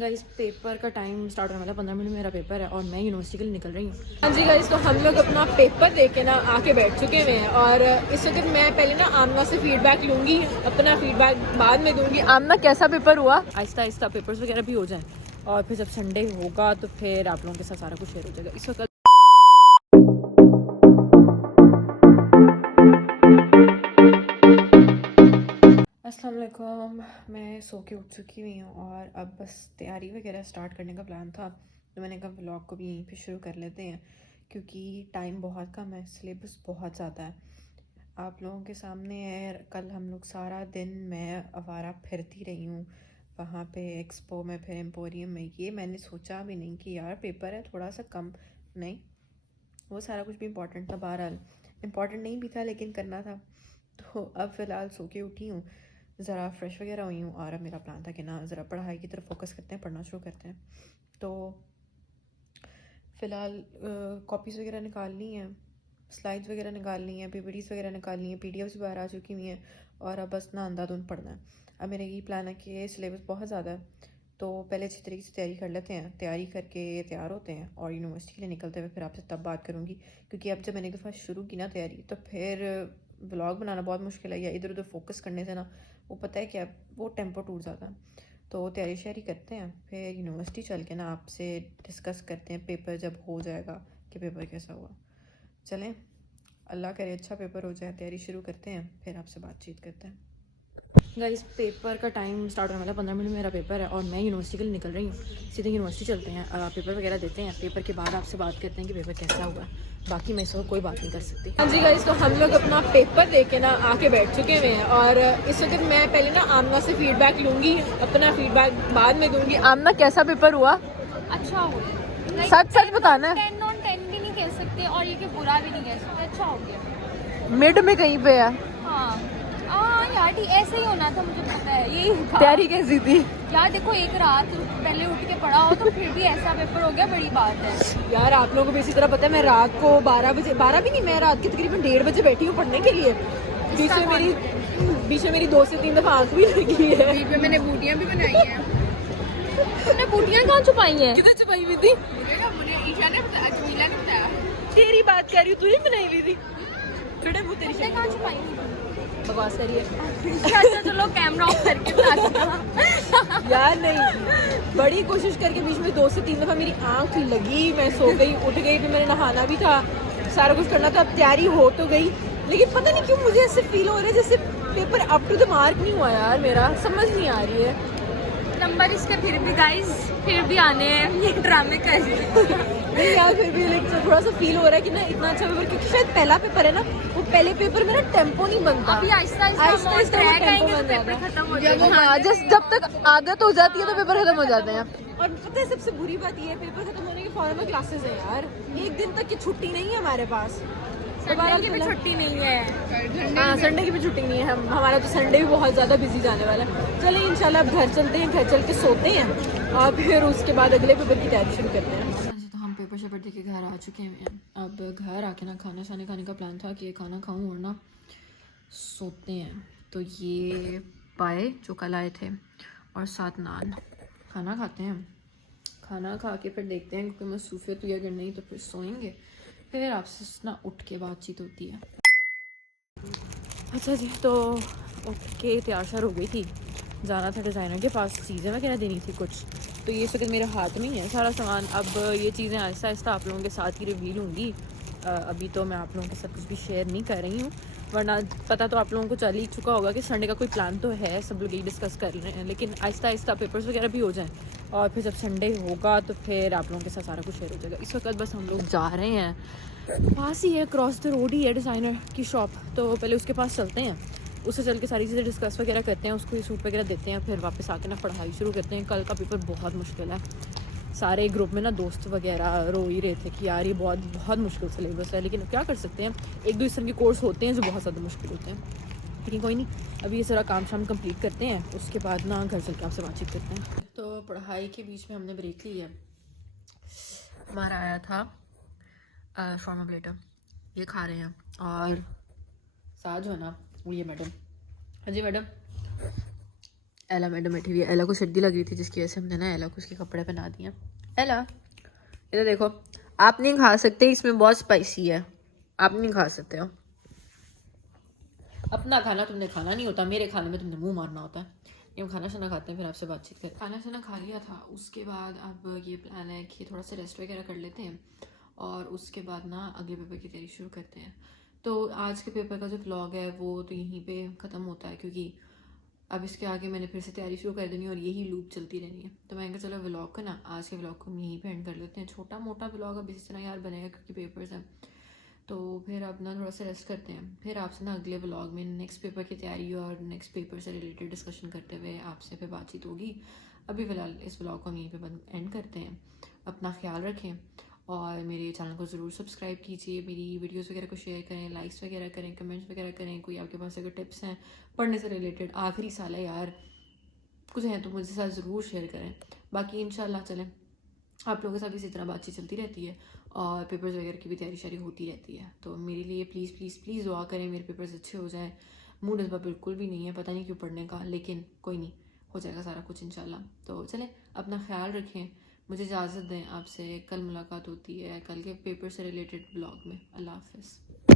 Guys paper का time start होने वाला 15 मिनट में मेरा पेपर है और मैं यूनिवर्सिटी के लिए निकल रही हूँ। हाँ जी गाइस, तो हम लोग अपना पेपर दे के ना आके बैठ चुके हुए हैं और इस वक्त मैं पहले ना आमना से फीडबैक लूँगी, अपना फीडबैक बाद में दूँगी। आमना कैसा पेपर हुआ? आहिस्ता आहिस्ता पेपर्स वगैरह भी हो जाएं और फिर जब संडे होगा तो फिर आप लोगों के साथ सारा कुछ शेयर हो जाएगा। इस वक्त अस्सलाम वालेकुम, मैं सो के उठ चुकी हुई हूँ और अब बस तैयारी वगैरह स्टार्ट करने का प्लान था, तो मैंने कहा व्लॉग को भी यहीं पे शुरू कर लेते हैं क्योंकि टाइम बहुत कम है, सिलेबस बहुत ज़्यादा है। आप लोगों के सामने है, कल हम लोग सारा दिन मैं आवारा फिरती रही हूँ वहाँ पे एक्सपो में, फिर एम्पोरियम में। ये मैंने सोचा भी नहीं कि यार पेपर है थोड़ा सा कम, नहीं वो सारा कुछ भी इम्पोर्टेंट था, बहरहाल इम्पोर्टेंट नहीं भी था लेकिन करना था। तो अब फ़िलहाल सो के उठी हूँ, ज़रा फ्रेश वगैरह हुई हूँ और अब मेरा प्लान था कि ना ज़रा पढ़ाई की तरफ फोकस करते हैं, पढ़ना शुरू करते हैं। तो फ़िलहाल कॉपीज़ वगैरह निकालनी है, स्लाइड्स वगैरह निकालनी है, पीपीटीज़ वगैरह निकालनी है, पीडीएफ्स भी बाहर आ चुकी हुई हैं और अब बस ना अंधाधुंध पढ़ना है। अब मेरा यही प्लान है कि सिलेबस बहुत ज़्यादा है तो पहले अच्छी तरीके से तैयारी कर लेते हैं, तैयारी करके तैयार होते हैं और यूनिवर्सिटी के लिए निकलते हुए फिर आपसे तब बात करूँगी क्योंकि अब जब मैंने एक दफ़ा शुरू की ना तैयारी तो फिर व्लॉग बनाना बहुत मुश्किल है या इधर उधर फोकस करने से ना वो पता है क्या वो टेम्पो टूट जाता है। तो तैयारी शारी करते हैं फिर यूनिवर्सिटी चल के ना आपसे डिस्कस करते हैं पेपर जब हो जाएगा कि पेपर कैसा हुआ। चलें, अल्लाह करे अच्छा पेपर हो जाए, तैयारी शुरू करते हैं फिर आपसे बातचीत करते हैं। गाइस पेपर का टाइम स्टार्ट होने वाला 15 मिनट में मेरा पेपर है और मैं यूनिवर्सिटी के लिए निकल रही हूँ। सीधे यूनिवर्सिटी चलते हैं, पेपर वगैरह देते हैं, पेपर के बाद आपसे बात करते हैं कि पेपर कैसा हुआ। बाकी मैं इस वक्त कोई बात नहीं कर सकती। हाँ जी गाइस, तो हम लोग अपना पेपर दे के ना आके बैठ चुके हुए हैं और इस वक्त मैं पहले ना आमना से फीडबैक लूँगी, अपना फीडबैक बाद में दूँगी। आमना कैसा पेपर हुआ? अच्छा हो गया, सच सच बताना। 10 on 10 भी नहीं कह सकते और ये कि बुरा भी नहीं कह सकते, अच्छा हो गया। मिड में कहीं पे है? हाँ यार ठीक ऐसे ही होना था, मुझे पता है यही था। तैयारी कैसी थी? यार देखो एक रात पहले उठ के पढ़ा हो तो फिर भी ऐसा पेपर हो गया, बड़ी बात है। यार आप लोगों को भी इसी तरह पता है, मैं रात को 12 बजे, 12 भी नहीं, मैं रात के तकरीबन 1:30 बजे बैठी हूँ पढ़ने के लिए। बीच में मेरी 2 से 3 दफ़ा आंख भी लगी है। बीच में मैंने बूटियाँ भी बनाई हैं। तुमने बूटियाँ कहाँ छुपाई हैं? किधर छुपाई हुई थी? मुझे ईशा ने बताया, जमीला ने बताया। तेरी बात कर रही हूँ, तुझे बनाई हुई थी? बेटा वो तेरी तुमने कहाँ छुपाई हुई? बकवास करिए। अच्छा चलो कैमरा ऑफ करके बता। यार नहीं, बड़ी कोशिश करके बीच में 2 से 3 दफ़ा मेरी आंख लगी, मैं सो गई, उठ गई, फिर मैंने नहाना भी था, सारा कुछ करना था। अब तैयारी हो तो गई लेकिन पता नहीं क्यों मुझे ऐसे फील हो रहा है जैसे paper up to the mark नहीं हुआ यार, मेरा समझ नहीं आ रही है। नंबर इसके फिर भी गाइस फिर भी आने हैं, ये ड्रामे कर रही है। नहीं यार फिर भी थोड़ा सा फील हो रहा है कि ना इतना अच्छा पेपर, क्योंकि शायद पहला पेपर है ना, वो पहले पेपर में ना टेम्पो नहीं बनता, अभी आहिस्ता आहिस्ता ट्रैक आएंगे तो पेपर खत्म हो जाएगा। हाँ, जब तक आदत हो जाती है तो पेपर खत्म हो जाते हैं। और पता है सबसे बुरी बात ये है, पेपर खत्म होने के फौरन में क्लासेस हैं यार, एक दिन तक की छुट्टी नहीं है हमारे पास। संडे की भी छुट्टी नहीं है। हाँ संडे की भी छुट्टी नहीं है, हमारा तो संडे भी बहुत ज़्यादा बिजी जाने वाला है। चलिए इंशाल्लाह अब घर चलते हैं, घर चल के सोते हैं और फिर उसके बाद अगले पेपर की तैयारी शुरू करते हैं। तो हम पेपर शेपर दे के घर आ चुके हैं। अब घर आके ना खाना शाना खाने का प्लान था कि खाना खाऊं और ना सोते हैं। तो ये पाए जो कल आए थे और साथ नान, खाना खाते हैं, खाना खा के फिर देखते हैं क्योंकि मसरूफियत हुई अगर नहीं तो फिर सोएंगे, फिर आपसे ना उठ के बातचीत होती है। अच्छा जी, तो उठ के तैयार शार हो गई थी, जाना था डिज़ाइनर के पास, चीज़ें वगैरह देनी थी कुछ, तो ये शक्ल मेरे हाथ में ही है सारा सामान। अब ये चीज़ें आहिस्ता आहिस्ता आप लोगों के साथ ही रिवील होंगी। अभी तो मैं आप लोगों के साथ कुछ भी शेयर नहीं कर रही हूँ, वरना पता तो आप लोगों को चल ही चुका होगा कि संडे का कोई प्लान तो है, सब लोग यही डिस्कस कर रहे हैं, लेकिन आहिस्ता आहिस्ता पेपर्स वगैरह भी हो जाएं और फिर जब संडे होगा तो फिर आप लोगों के साथ सारा कुछ शेयर हो जाएगा। इस वक्त बस हम लोग जा रहे हैं, पास ही है, क्रॉस द रोड ही है डिज़ाइनर की शॉप, तो पहले उसके पास चलते हैं, उससे चल के सारी चीज़ें डिस्कस वगैरह करते हैं, उसको ये सूट वगैरह देते हैं, फिर वापस आके ना पढ़ाई शुरू करते हैं। कल का पेपर बहुत मुश्किल है, सारे ग्रुप में ना दोस्त वगैरह रो ही रहे थे कि यार ये बहुत बहुत मुश्किल सिलेबस है, लेकिन क्या कर सकते हैं, एक दो इस तरह के कोर्स होते हैं जो बहुत ज़्यादा मुश्किल होते हैं, लेकिन कोई नहीं, अभी ये सारा काम शाम कंप्लीट करते हैं, उसके बाद ना घर चल के आपसे बातचीत करते हैं। तो पढ़ाई के बीच में हमने ब्रेक ली है, हमारा आया था शॉर्मा प्लेटर, ये खा रहे हैं और साथ जो है ना वो ये मैडम, हाँ जी मैडम, एला मैडम बैठी हुई है। एला को सर्दी लगी थी जिसकी वजह से हमने ना एला को उसके कपड़े पहना दिए। एला इधर देखो, आप नहीं खा सकते, इसमें बहुत स्पाइसी है, आप नहीं खा सकते हो। अपना खाना तुमने खाना नहीं होता, मेरे खाने में तुमने मुंह मारना होता है। ये हम खाना शाना खाते हैं फिर आपसे बातचीत करें। खाना शाना खा लिया था, उसके बाद अब ये प्लान है कि थोड़ा सा रेस्ट वगैरह कर लेते हैं और उसके बाद ना अगले पेपर की तैयारी शुरू करते हैं। तो आज के पेपर का जो व्लॉग है वो तो यहीं पे ख़त्म होता है, क्योंकि अब इसके आगे मैंने फिर से तैयारी शुरू कर देनी है और यही लूप चलती रहनी है। तो मैंने कहा चलो व्लॉग का ना आज के व्लॉग को हम यहीं पे एंड कर लेते हैं। छोटा मोटा व्लॉग अब इसी तरह यार बनेगा क्योंकि पेपर्स हैं। तो फिर अब ना थोड़ा सा रेस्ट करते हैं, फिर आपसे ना अगले व्लॉग में नेक्स्ट पेपर की तैयारी और नेक्स्ट पेपर से रिलेटेड डिस्कशन करते हुए आपसे फिर बातचीत होगी। अभी फ़िलहाल इस व्लॉग को हम यहीं पे एंड करते हैं। अपना ख्याल रखें और मेरे चैनल को ज़रूर सब्सक्राइब कीजिए, मेरी वीडियोस वगैरह को शेयर करें, लाइक्स वगैरह करें, कमेंट्स वगैरह करें। कोई आपके पास अगर टिप्स हैं पढ़ने से रिलेटेड, आखिरी साल है यार, कुछ हैं तो मुझे साथ ज़रूर शेयर करें। बाकी इंशाल्लाह चलें आप लोगों के साथ इसी तरह बातचीत चलती रहती है और पेपर्स वगैरह की भी तैयारी शारी होती रहती है। तो मेरे लिए प्लीज़ प्लीज़ प्लीज़ दुआ करें, मेरे पेपर्स अच्छे हो जाएं। मूड इस बार बिल्कुल भी नहीं है, पता नहीं क्यों पढ़ने का, लेकिन कोई नहीं, हो जाएगा सारा कुछ इंशाल्लाह। तो चलें, अपना ख्याल रखें, मुझे इजाज़त दें, आपसे कल मुलाकात होती है कल के पेपर से रिलेटेड ब्लॉग में। अल्लाह हाफ़िज़।